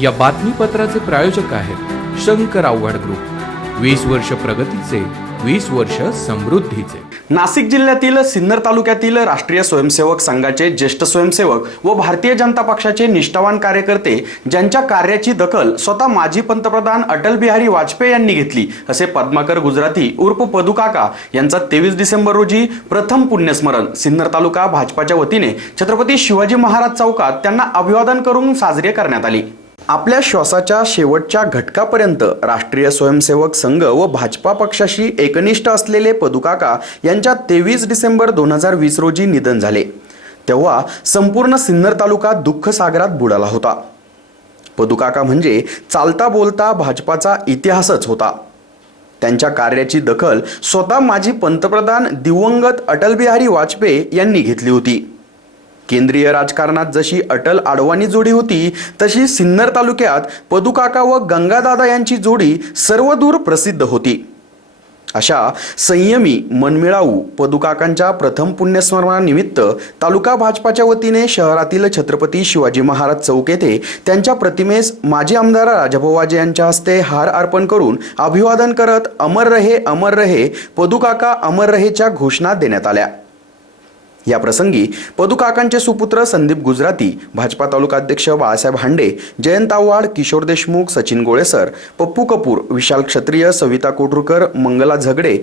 या बातमीपत्राचे प्रायोजक आहेत शंकर आव्हाड ग्रुप. वीस वर्ष प्रगतीचे वीस वर्ष समृद्धीचे. नाशिक जिल्ह्यातील सिन्नर तालुक्यातील राष्ट्रीय स्वयंसेवक संघाचे ज्येष्ठ स्वयंसेवक व भारतीय जनता पक्षाचे निष्ठावान कार्यकर्ते ज्यांच्या कार्याची दखल स्वतः माजी पंतप्रधान अटल बिहारी वाजपेयी यांनी घेतली असे पद्माकर गुजराती उर्फ पदुकाका यांचा तेवीस डिसेंबर रोजी प्रथम पुण्यस्मरण. सिन्नर तालुका भाजपाच्या वतीने छत्रपती शिवाजी महाराज चौकात त्यांना अभिवादन करून साजरे करण्यात आले. आपल्या श्वासाच्या शेवटच्या घटकापर्यंत राष्ट्रीय स्वयंसेवक संघ व भाजपा पक्षाशी एकनिष्ठ असलेले पदुकाका यांच्या तेवीस डिसेंबर दोन हजार वीस रोजी निधन झाले. तेव्हा संपूर्ण सिन्नर तालुका दुःख सागरात बुडाला होता. पदुकाका म्हणजे चालता बोलता भाजपाचा इतिहासच होता. त्यांच्या कार्याची दखल स्वतः माजी पंतप्रधान दिवंगत अटलबिहारी वाजपेयी यांनी घेतली होती. केंद्रीय राजकारणात जशी अटल आडवाणी जोडी होती तशी सिन्नर तालुक्यात पदुकाका व गंगादादा यांची जोडी सर्वदूर प्रसिद्ध होती. अशा संयमी मनमिळाऊ पदुकाकांच्या प्रथम पुण्यस्मरणानिमित्त तालुका भाजपाच्या वतीने शहरातील छत्रपती शिवाजी महाराज चौक येथे त्यांच्या प्रतिमेस माजी आमदार राजाभाऊ यांच्या हस्ते हार अर्पण करून अभिवादन करत अमर रहे अमर रहे पदुकाका अमर रहेच्या घोषणा देण्यात आल्या. या प्रसंगी पदुकाकांचे सुपुत्र संदीप गुजराती भाजपा तालुकाध्यक्ष बाळासाहेब हांडे जयंत आव्हाड किशोर देशमुख सचिन गोळेसर पप्पू कपूर विशाल क्षत्रिय सविता कोटुरकर मंगला झगडे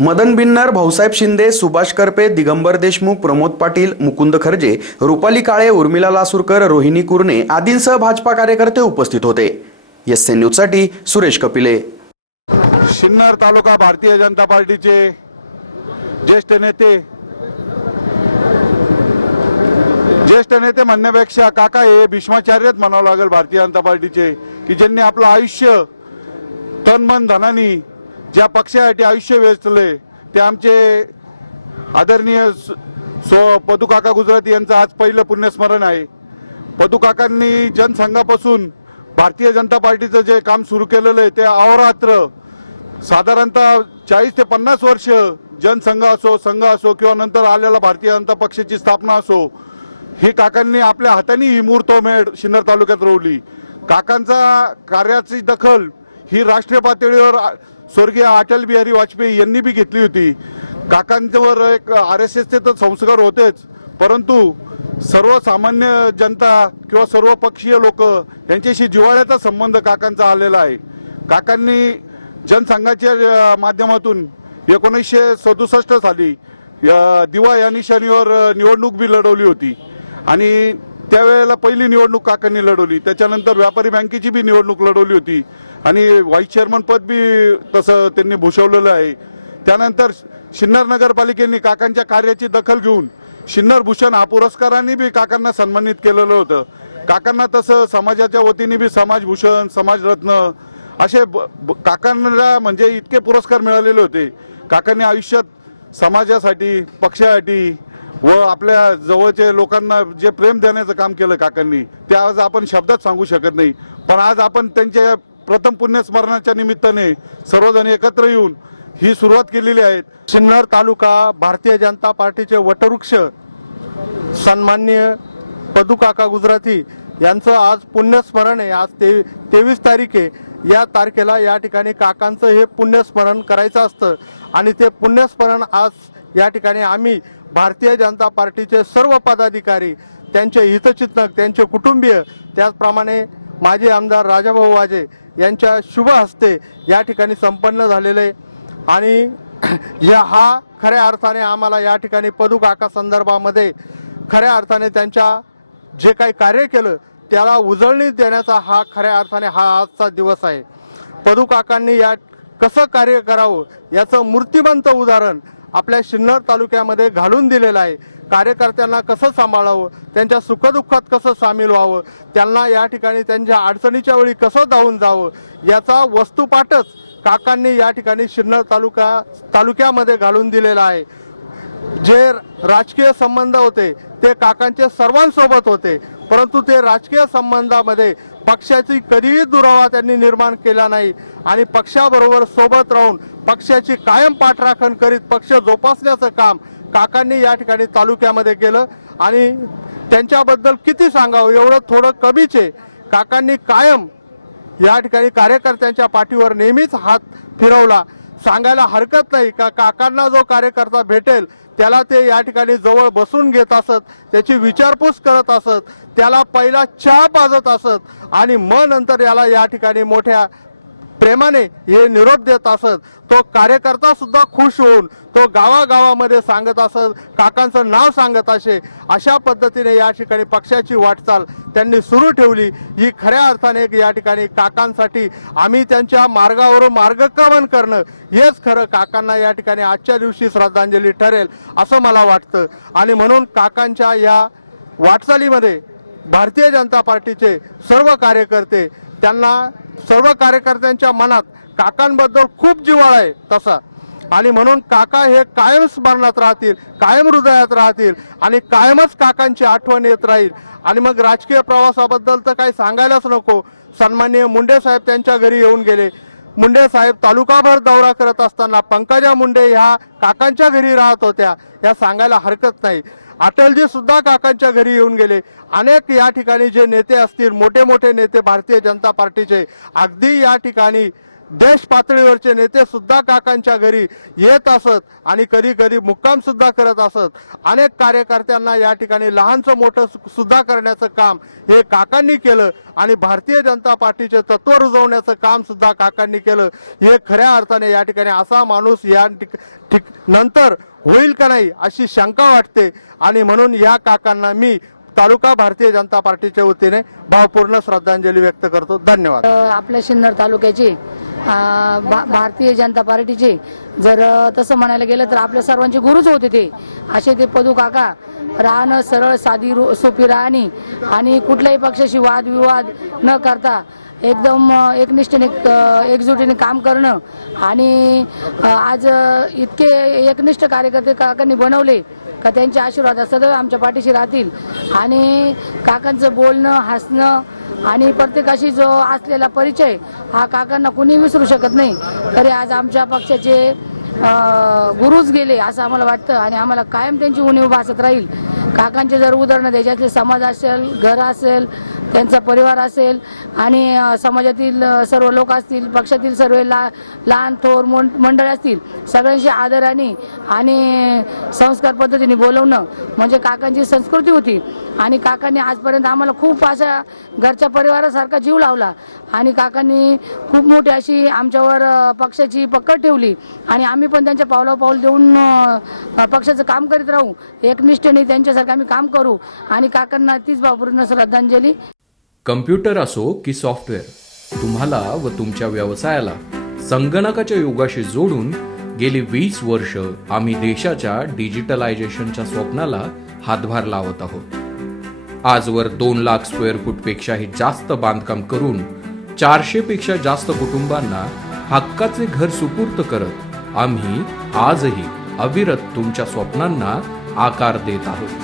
मदन बिन्नर भाऊसाहेब शिंदे सुभाष करपे दिगंबर देशमुख प्रमोद पाटील मुकुंद खर्जे रुपाली काळे उर्मिला लासूरकर रोहिणी कुरणे आदींसह भाजपा कार्यकर्ते उपस्थित होते. एस एन न्यूजसाठी सुरेश कपिले. सिन्नर तालुका भारतीय जनता पार्टीचे ज्येष्ठ नेते ज्येष्ठ नेते म्हणण्यापेक्षा काका हे भीष्माचार्यच म्हणावं लागेल भारतीय जनता पार्टीचे की ज्यांनी आपलं आयुष्य तन मन धनानी ज्या पक्षासाठी आयुष्य वेचले ते आमचे आदरणीय स- सो पदुकाका गुजराती यांचं आज पहिलं पुण्यस्मरण आहे. पदुकाकांनी जनसंघापासून भारतीय जनता पार्टीचं जे काम सुरू केलेलं आहे ते अहोरात्र साधारणतः चाळीस ते पन्नास वर्ष जनसंघ असो संघ असो किंवा नंतर आलेला भारतीय जनता पक्षाची स्थापना असो ही काकांनी आपल्या हाताने ही मुहूर्तमेढ सिन्नर तालुक्यात रोवली. काकांचा कार्याची दखल ही राष्ट्रीय पातळीवर स्वर्गीय अटल बिहारी वाजपेयी यांनी बी घेतली होती. काकांच्यावर एक आर एस एसचे तर संस्कार होतेच परंतु सर्वसामान्य जनता किंवा सर्व पक्षीय लोक यांच्याशी जिव्हाळ्याचा संबंध काकांचा आलेला आहे. काकांनी जनसंघाच्या माध्यमातून एकोणीसशे सदुसष्ट साली दिवा या निशाणीवर निवडणूक बी लढवली होती. आणि त्यावेळेला पहिली निवडणूक काकांनी लढवली. त्याच्यानंतर व्यापारी बँकेची बी निवडणूक लढवली होती. आणि व्हाईस चेअरमन पद बी तसं त्यांनी भूषवलेलं आहे. त्यानंतर सिन्नर नगरपालिकेने काकांच्या कार्याची दखल घेऊन सिन्नर भूषण हा पुरस्कारांनी बी काकांना सन्मानित केलेलं होतं. काकांना तसं समाजाच्या वतीने बी समाजभूषण समाजरत्न असे ब- ब- काकांना म्हणजे इतके पुरस्कार मिळालेले होते. काकांनी आयुष्यात समाजासाठी पक्षासाठी व आपल्या जवळचे लोकांना जे प्रेम देण्याचं काम केलं काकांनी ते आज आपण शब्दात सांगू शकत नाही. पण आज आपण त्यांच्या प्रथम पुण्यस्मरणाच्या निमित्ताने सर्वजण एकत्र येऊन ही सुरुवात केलेली आहे. सिन्नर तालुका भारतीय जनता पार्टीचे वटवृक्ष सन्माननीय पदुकाका गुजराती यांचं आज पुण्यस्मरण आहे. आज ते तेवीस तारीख आहे. या तारखेला या ठिकाणी काकांचं हे पुण्यस्मरण करायचं असतं. आणि ते पुण्यस्मरण आज या ठिकाणी आम्ही भारतीय जनता पार्टीचे सर्व पदाधिकारी त्यांचे हितचिंतक त्यांचे कुटुंबीय त्याचप्रमाणे माजी आमदार राजाभाऊ वाजे यांच्या शुभ हस्ते या ठिकाणी संपन्न झालेले आणि या हा खऱ्या अर्थाने आम्हाला या ठिकाणी पदुकाका संदर्भामध्ये खऱ्या अर्थाने त्यांच्या जे काही कार्य केलं त्याला उजळणी देण्याचा हा खऱ्या अर्थाने हा आजचा दिवस आहे. पदुकाकांनी या कसं कार्य करावं याचं मूर्तिमंत उदाहरण आपल्या सिन्नर तालुक्यामध्ये घालून दिलेलं आहे. कार्यकर्त्यांना कसं सांभाळावं? त्यांच्या सुखदुःखात कसं सामील व्हावं? त्यांना या ठिकाणी त्यांच्या अडचणीच्या वेळी कसं धावून जावं? याचा वस्तुपाठच काकांनी या ठिकाणी सिन्नर तालुका तालुक्यामध्ये घालून दिलेला आहे. जे राजकीय संबंध होते ते काकांचे सर्वांसोबत होते. परंतु ते राजकीय संबंधामध्ये पक्षाची कधीही दुरावा त्यांनी निर्माण केला नाही. आणि पक्षाबरोबर सोबत राहून पक्षाची कायम पाठराखण करीत पक्ष जोपासण्याचं काम काकांनी या ठिकाणी तालुक्यामध्ये केलं. आणि त्यांच्याबद्दल किती सांगावं एवढं थोडं कमीच आहे. काकांनी कायम या ठिकाणी कार्यकर्त्यांच्या पाठीवर नेहमीच हात फिरवला. सांगायला हरकत नाही का काकांना जो कार्यकर्ता भेटेल त्याला ते या ठिकाणी जवळ बसून घेत असत त्याची विचारपूस करत असत त्याला पहिला चहा पाजत असत आणि मग नंतर याला या ठिकाणी मोठ्या प्रेमाने हे निरोप देत असत. तो कार्यकर्ता सुद्धा खुश होऊन तो गावागावामध्ये सांगत असत काकांचं नाव सांगत असे. अशा पद्धतीने या ठिकाणी पक्षाची वाटचाल त्यांनी सुरू ठेवली. ही खऱ्या अर्थाने या ठिकाणी काकांसाठी आम्ही त्यांच्या मार्गावर मार्गक्रमण करणं हेच खरं काकांना या ठिकाणी आजच्या दिवशी श्रद्धांजली ठरेल असं मला वाटतं. आणि म्हणून काकांच्या या वाटचालीमध्ये भारतीय जनता पार्टीचे सर्व कार्यकर्ते त्यांना सर्व कार्यकर्त्यांच्या मनात काकांबद्दल खूप जिवाळ आहे तसा. आणि म्हणून काका हे कायम स्मरणात राहतील कायम हृदयात राहतील आणि कायमच काकांची आठवण येत राहील. आणि मग राजकीय प्रवासाबद्दल तर काही सांगायलाच नको. सन्मान्य मुंडे साहेब त्यांच्या घरी येऊन गेले. मुंडे साहेब तालुकाभर दौरा करत असताना पंकजा मुंडे ह्या काकांच्या घरी राहत होत्या. ह्या सांगायला हरकत नाही. अटलजी सुद्धा काकांच्या घरी येऊन गेले. अनेक या ठिकाणी जे नेते असतील मोठे मोठे नेते भारतीय जनता पार्टीचे अगदी या ठिकाणी देश पातळीवरचे नेते सुद्धा काकांच्या घरी येत असत आणि कधी कधी मुक्काम सुद्धा करत असत. अनेक कार्यकर्त्यांना या ठिकाणी लहानचं मोठं सु- सुद्धा करण्याचं काम हे काकांनी केलं आणि भारतीय जनता पार्टीचे तत्व रुजवण्याचं काम सुद्धा काकांनी केलं. हे खऱ्या अर्थाने या ठिकाणी असा माणूस या ठिक- ठिक- नंतर होईल का नाही अशी शंका वाटते. आणि म्हणून या काकांना मी तालुका भारतीय जनता पार्टीच्या वतीने भावपूर्ण श्रद्धांजली व्यक्त करतो. धन्यवाद. आपल्या सिन्नर तालुक्याची भारतीय जनता पार्टीची जर तसं म्हणायला गेलं तर आपल्या सर्वांचे गुरुच होते ते. असे ते पदू काका राहणं सरळ साधी सोपी राहणी आणि कुठल्याही पक्षाशी वादविवाद न करता एकदम एकनिष्ठेने एकजुटीने काम करणं आणि आज इतके एकनिष्ठ कार्यकर्ते काकांनी बनवले का त्यांचे आशीर्वाद सदैव आमच्या पाठीशी राहतील. आणि काकांचं बोलणं हसणं आणि प्रत्येकाशी जो असलेला परिचय हा काकांना कुणी विसरू शकत नाही. तरी आज आमच्या पक्षाचे गुरुच गेले असं आम्हाला वाटतं आणि आम्हाला कायम त्यांची उणीव भासत राहील. काकांचे जर उदाहरणं त्याच्यातले समाज असेल घर असेल त्यांचा परिवार असेल आणि समाजातील सर्व लोक असतील पक्षातील सर्व ला लहान थोर मंडळ मंडळी असतील सगळ्यांशी आदराने आणि संस्कार पद्धतीने बोलवणं म्हणजे काकांची संस्कृती होती. आणि काकांनी आजपर्यंत आम्हाला खूप अशा घरच्या परिवारासारखा जीव लावला आणि काकांनी खूप मोठी अशी आमच्यावर पक्षाची पकड ठेवली आणि आम्ही पण त्यांच्या पावला पाऊल देऊन पक्षाचं काम करीत राहू. एकनिष्ठेने त्यांच्यासारखं आम्ही काम करू. आणि काकांना तीच भावपूर्ण श्रद्धांजली. कम्प्युटर असो की सॉफ्टवेअर तुम्हाला व तुमच्या व्यवसायाला संगणकाच्या युगाशी जोडून गेली वीस वर्ष आम्ही देशाच्या डिजिटलायझेशनच्या स्वप्नाला हातभार लावत आहोत. आजवर दोन लाख स्क्वेअर फूटपेक्षाही जास्त बांधकाम करून चारशे पेक्षा जास्त कुटुंबांना हक्काचे घर सुपूर्त करत आम्ही आजही अविरत तुमच्या स्वप्नांना आकार देत आहोत.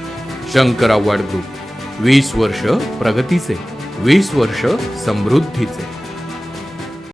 शंकर आव्हाड ग्रुप वीस वर्ष प्रगतीचे वीस वर्ष समृद्धीचे.